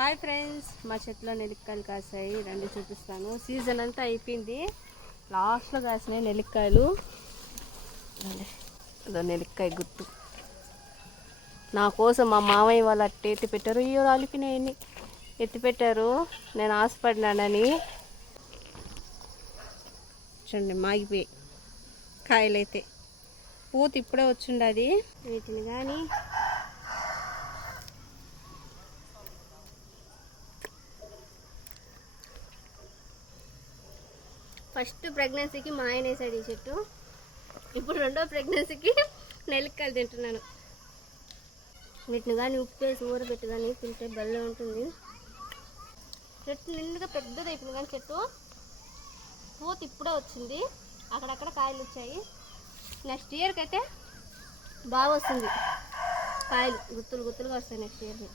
Hi friends, మా చెట్లో నెల్లికాయలు కాసాయి. రండి చూపిస్తాను. సీజన్ అంతా అయిపోయింది, లాస్ట్లో కాసినాయి నెల్లికాయలు. అదో నెల్లికాయ గుర్తు నా కోసం మా మామయ్య వాళ్ళు అట్టే ఎత్తి పెట్టారు. అయ్యో రాలిపినాయని ఎత్తి పెట్టారు, నేను ఆశపడినానని. చూడండి మాగిపోయి కాయలైతే. పూత ఇప్పుడే వచ్చిండది. వీటిని కానీ ఫస్ట్ ప్రెగ్నెన్సీకి మా ఆయన వేసాడు ఈ చెట్టు. ఇప్పుడు రెండో ప్రెగ్నెన్సీకి నెల్లికాయలు తింటున్నాను. వీటిని కానీ ఉప్పు వేసి ఊరబెట్టి కానీ తింటే బెల్లం ఉంటుంది. చెట్టు నిండుగా పెద్దది అయిపోయింది, కానీ చెట్టు పూత ఇప్పుడే వచ్చింది. అక్కడక్కడ కాయలు వచ్చాయి. నెక్స్ట్ ఇయర్కి అయితే బాగా వస్తుంది కాయలు, గుత్తులుగా వస్తాయి నెక్స్ట్ ఇయర్కి.